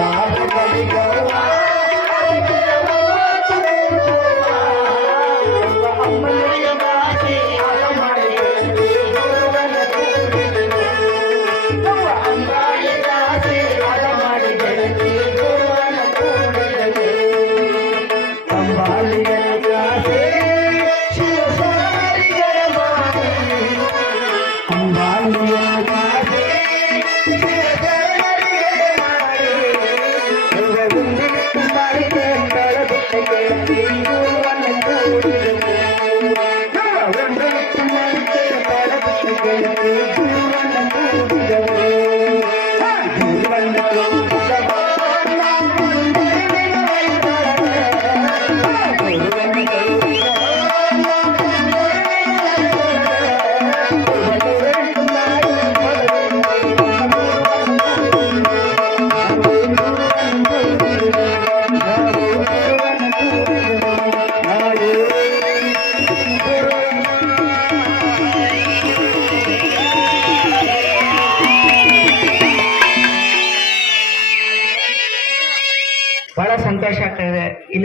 Baba, Baba, Baba, ಬಹಳ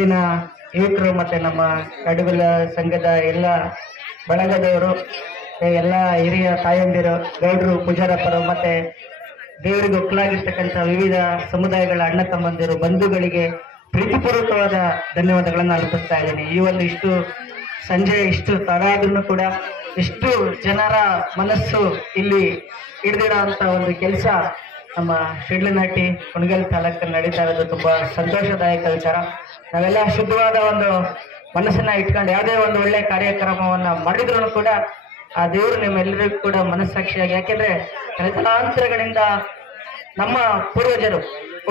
ಇಲ್ಲಿನ ಯುವಕರು ಮತ್ತೆ ನಮ್ಮ ಕಡುಗಲ ಸಂಘದ ಎಲ್ಲ ಬಳಗದವರು ಎಲ್ಲ ಹಿರಿಯ ತಾಯಂದಿರು, ಗೌಡರು, ಪೂಜಾರಪ್ಪರು, ಮತ್ತೆ ದೇವರಿಗೆ ಒಕ್ಕಲಾಗಿರ್ತಕ್ಕಂಥ ವಿವಿಧ ಸಮುದಾಯಗಳ ಅಣ್ಣ ತಮ್ಮಂದಿರು, ಬಂಧುಗಳಿಗೆ ಪ್ರೀತಿಪೂರ್ವಕವಾದ ಧನ್ಯವಾದಗಳನ್ನು ಅರ್ಪಿಸ್ತಾ ಇದ್ದೀನಿ. ಈ ಒಂದು ಇಷ್ಟು ಸಂಜೆ, ಇಷ್ಟು ತಡಾದ್ರೂ ಕೂಡ ಇಷ್ಟು ಜನರ ಮನಸ್ಸು ಇಲ್ಲಿ ಹಿಡಿದಿಡೋ ಅಂತ ಒಂದು ಕೆಲಸ ನಮ್ಮ ಶಿಡ್ಲನಹಟ್ಟಿ ಕುಣಗಲ್ ತಾಲೂಕಲ್ಲಿ ನಡೀತಾ ಇರೋದು. ತುಂಬಾ ಸಂತೋಷದಾಯಕ ವಿಚಾರ. ನಾವೆಲ್ಲ ಶುದ್ಧವಾದ ಒಂದು ಮನಸ್ಸನ್ನ ಇಟ್ಕೊಂಡು ಯಾವುದೇ ಒಂದು ಒಳ್ಳೆ ಕಾರ್ಯಕ್ರಮವನ್ನ ಮಾಡಿದ್ರು ಕೂಡ ಆ ದೇವರು ನಿಮ್ಮೆಲ್ಲರಿಗೂ ಕೂಡ ಮನಸ್ಸಾಕ್ಷಿಯಾಗಿ. ಯಾಕೆಂದ್ರೆ ತಲೆತಲಾಂತರಗಳಿಂದ ನಮ್ಮ ಪೂರ್ವಜರು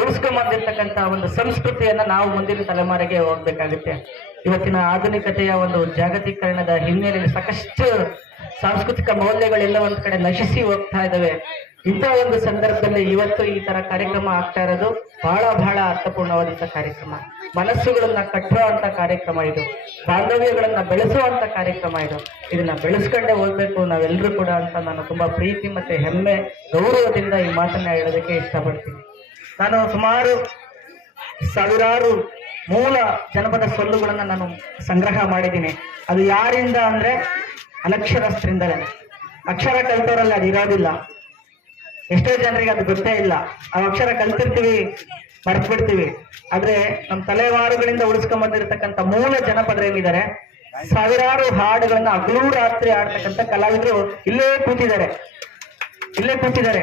ಉಳಿಸ್ಕೊಂಡ್ ಬಂದಿರ್ತಕ್ಕಂಥ ಒಂದು ಸಂಸ್ಕೃತಿಯನ್ನ ನಾವು ಮುಂದಿನ ತಲೆಮಾರಿಗೆ ಹೋಗ್ಬೇಕಾಗುತ್ತೆ. ಇವತ್ತಿನ ಆಧುನಿಕತೆಯ ಒಂದು ಜಾಗತೀಕರಣದ ಹಿನ್ನೆಲೆಯಲ್ಲಿ ಸಾಕಷ್ಟು ಸಾಂಸ್ಕೃತಿಕ ಮೌಲ್ಯಗಳೆಲ್ಲ, ಒಂದ್ ಕಡೆ ನಶಿಸಿ ಹೋಗ್ತಾ ಇದಾವೆ. ಇಂಥ ಒಂದು ಸಂದರ್ಭದಲ್ಲಿ ಇವತ್ತು ಈ ತರ ಕಾರ್ಯಕ್ರಮ ಆಗ್ತಾ ಇರೋದು ಬಹಳ ಬಹಳ ಅರ್ಥಪೂರ್ಣವಾದಂಥ ಕಾರ್ಯಕ್ರಮ. ಮನಸ್ಸುಗಳನ್ನ ಕಟ್ಟುವಂತ ಕಾರ್ಯಕ್ರಮ ಇದು. ಬಾಂಧವ್ಯಗಳನ್ನ ಬೆಳೆಸುವಂತ ಕಾರ್ಯಕ್ರಮ ಇದು. ಇದನ್ನ ಬೆಳೆಸ್ಕೊಂಡೇ ಹೋಗ್ಬೇಕು ನಾವೆಲ್ಲರೂ ಕೂಡ ಅಂತ ನಾನು ತುಂಬಾ ಪ್ರೀತಿ ಮತ್ತೆ ಹೆಮ್ಮೆ, ಗೌರವದಿಂದ ಈ ಮಾತನ್ನ ಹೇಳೋದಕ್ಕೆ ಇಷ್ಟಪಡ್ತೀನಿ. ನಾನು ಸುಮಾರು ಸಾವಿರಾರು ಮೂಲ ಜನಪದ ಸೊಲ್ಲುಗಳನ್ನ ನಾನು ಸಂಗ್ರಹ ಮಾಡಿದ್ದೀನಿ. ಅದು ಯಾರಿಂದ ಅಂದ್ರೆ ಅನಕ್ಷರಸ್ಥರಿಂದಲೇ. ಅಕ್ಷರ ಕಲ್ತವರಲ್ಲಿ ಅದು ಇರೋದಿಲ್ಲ. ಎಷ್ಟೋ ಜನರಿಗೆ ಅದು ಗೊತ್ತೇ ಇಲ್ಲ. ಆ ಅಕ್ಷರ ಕಲ್ತಿರ್ತೀವಿ, ಮರ್ತ್ಬಿಡ್ತೀವಿ. ಆದ್ರೆ ನಮ್ಮ ತಲೆವಾರುಗಳಿಂದ ಉಳಿಸ್ಕೊಂಡ್ ಬಂದಿರತಕ್ಕಂಥ ಮೂಲ ಜನಪದರು ಏನಿದ್ದಾರೆ, ಸಾವಿರಾರು ಹಾಡುಗಳನ್ನ ಹಗಲು ರಾತ್ರಿ ಆಡ್ತಕ್ಕಂಥ ಕಲಾವಿದರು ಇಲ್ಲೇ ಕೂತಿದ್ದಾರೆ. ಇಲ್ಲೇ ಕೂತಿದ್ದಾರೆ.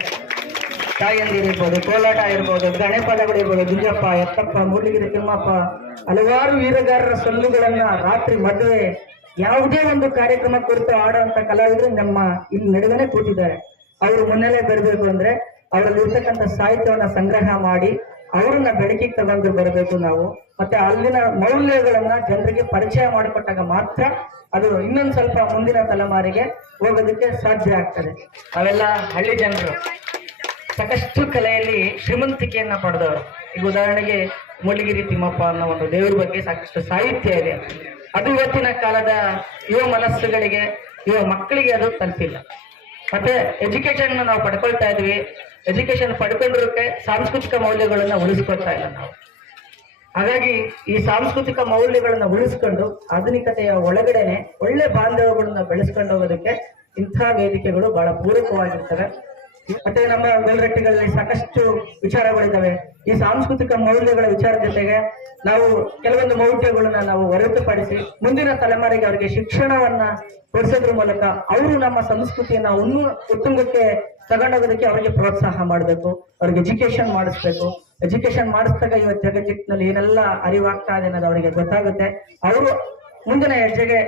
ತಾಯಂದಿರು ಇರ್ಬೋದು, ಕೋಲಾಟ ಇರ್ಬೋದು, ಗಣಪದಗಳು ಇರ್ಬೋದು ಗುಂಜಪ್ಪ ಎತ್ತಪ್ಪ ಮೂಲಿಗಿರಿ ತಿಮ್ಮಪ್ಪ, ಹಲವಾರು ವೀರಗಾರರ ಸೊಲ್ಲುಗಳನ್ನ ರಾತ್ರಿ ಮದುವೆ ಯಾವುದೇ ಒಂದು ಕಾರ್ಯಕ್ರಮ ಕುರಿತು ಆಡುವಂತ ಕಲಾವಿದರು ನಮ್ಮ ಇಲ್ಲಿ ನಡುವೆನೆ ಕೂತಿದ್ದಾರೆ. ಅವರು ಮುನ್ನೆಲೆ ಬರಬೇಕು ಅಂದ್ರೆ ಅವರಲ್ಲಿ ಇರ್ತಕ್ಕಂಥ ಸಾಹಿತ್ಯವನ್ನ ಸಂಗ್ರಹ ಮಾಡಿ ಅವರನ್ನ ಬೆಳಕಿಗೆ ತಗೊಂಡು ಬರಬೇಕು ನಾವು. ಮತ್ತೆ ಅಲ್ಲಿನ ಮೌಲ್ಯಗಳನ್ನ ಜನರಿಗೆ ಪರಿಚಯ ಮಾಡಿಕೊಟ್ಟಾಗ ಮಾತ್ರ ಅದು ಇನ್ನೊಂದು ಸ್ವಲ್ಪ ಮುಂದಿನ ತಲೆಮಾರಿಗೆ ಹೋಗೋದಕ್ಕೆ ಸಾಧ್ಯ ಆಗ್ತದೆ. ಅವೆಲ್ಲ ಹಳ್ಳಿ ಜನರು. ಸಾಕಷ್ಟು ಕಲೆಯಲ್ಲಿ ಶ್ರೀಮಂತಿಕೆಯನ್ನ ಪಡೆದವರು. ಈಗ ಉದಾಹರಣೆಗೆ ಮೂಡಿಗಿರಿ ತಿಮ್ಮಪ್ಪ ಅನ್ನೋ ಒಂದು ದೇವರ ಬಗ್ಗೆ ಸಾಕಷ್ಟು ಸಾಹಿತ್ಯ ಇದೆ. ಅದು ಇವತ್ತಿನ ಕಾಲದ ಯುವ ಮನಸ್ಸುಗಳಿಗೆ, ಯುವ ಮಕ್ಕಳಿಗೆ ಅದು ತಲುಪಿಲ್ಲ. ಮತ್ತೆ ಎಜುಕೇಶನ್ ನಾವು ಪಡ್ಕೊಳ್ತಾ ಇದ್ವಿ. ಎಜುಕೇಶನ್ ಪಡ್ಕೊಂಡಿರೋಕೆ ಸಾಂಸ್ಕೃತಿಕ ಮೌಲ್ಯಗಳನ್ನ ಉಳಿಸ್ಕೊಳ್ತಾ ಇಲ್ಲ ನಾವು. ಹಾಗಾಗಿ ಈ ಸಾಂಸ್ಕೃತಿಕ ಮೌಲ್ಯಗಳನ್ನ ಉಳಿಸ್ಕೊಂಡು ಆಧುನಿಕತೆಯ ಒಳಗಡೆನೆ ಒಳ್ಳೆ ಬಾಂಧವ್ಯಗಳನ್ನ ಬೆಳೆಸ್ಕೊಂಡು ಹೋಗೋದಕ್ಕೆ ಇಂಥ ವೇದಿಕೆಗಳು ಬಹಳ ಪೂರಕವಾಗಿರ್ತವೆ. ಮತ್ತೆ ನಮ್ಮ ಗೋಲ್ಗಟ್ಟಿಗಳಲ್ಲಿ ಸಾಕಷ್ಟು ವಿಚಾರಗಳಿದ್ದಾವೆ ಈ ಸಾಂಸ್ಕೃತಿಕ ಮೌಲ್ಯಗಳ ವಿಚಾರ ಜೊತೆಗೆ ನಾವು ಕೆಲವೊಂದು ಮೌಲ್ಯಗಳನ್ನ ನಾವು ಹೊರತುಪಡಿಸಿ ಮುಂದಿನ ತಲೆಮಾರಿಗೆ ಅವರಿಗೆ ಶಿಕ್ಷಣವನ್ನ ಕೊಡಿಸೋದ್ರ ಮೂಲಕ ಅವರು ನಮ್ಮ ಸಂಸ್ಕೃತಿಯನ್ನ ಇನ್ನೂ ಉತ್ತುಂಗಕ್ಕೆ ತಗೊಂಡೋಗೋದಕ್ಕೆ ಅವರಿಗೆ ಪ್ರೋತ್ಸಾಹ ಮಾಡಬೇಕು, ಅವ್ರಿಗೆ ಎಜುಕೇಶನ್ ಮಾಡಿಸ್ಬೇಕು. ಎಜುಕೇಶನ್ ಮಾಡಿಸಿದಾಗ ಇವತ್ತು ಜಗತ್ತಿನಲ್ಲಿ ಏನೆಲ್ಲ ಅರಿವಾಗ್ತಾ ಇದೆ ಅನ್ನೋದು ಅವರಿಗೆ ಗೊತ್ತಾಗುತ್ತೆ. ಅವರು ಮುಂದಿನ ಹೆಜ್ಜೆಗೆ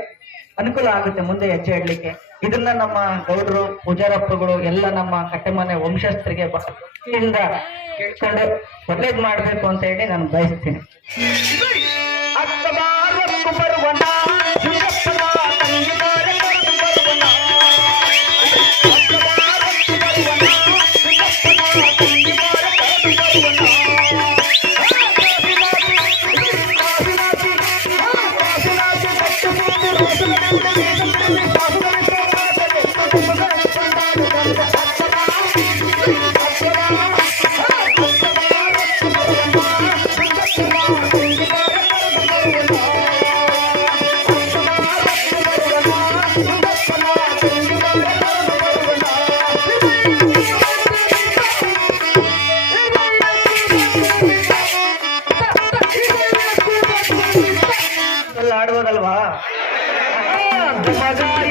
ಅನುಕೂಲ ಆಗುತ್ತೆ ಮುಂದೆ ಹೆಜ್ಜೆ ಇಡ್ಲಿಕ್ಕೆ. ಇದನ್ನ ನಮ್ಮ ಗೌಡರು, ಪೂಜಾರಪ್ಪಗಳು ಎಲ್ಲ ನಮ್ಮ ಕಟ್ಟೆಮನೆ ವಂಶಸ್ಥರಿಗೆ ಭಕ್ತಿಯಿಂದ ಕೇಳ್ಕೊಂಡು ಒಳ್ಳೇದ್ ಮಾಡ್ಬೇಕು ಅಂತ ಹೇಳಿ ನಾನು ಬಯಸ್ತೀನಿ Thank you. দেখা যায়